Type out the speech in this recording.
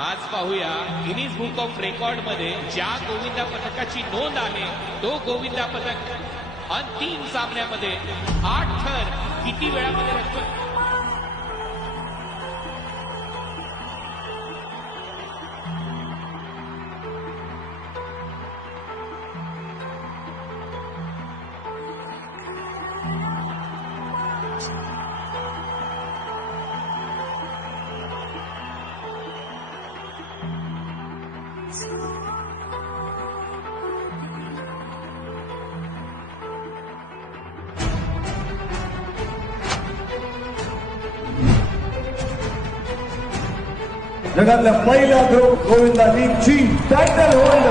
आज पाहूया Guinness book of रेकॉर्डमध्ये ज्या गोविंदा पथकाची नोंद आहे तो गोविंदा पथक अंतिम सामन्यामध्ये आठ थर किती वेळामध्ये रचतो? जगातल्या पहिल्या ग्रुप गोविंदा लीगची टायटल होल्डर स्वागत करूया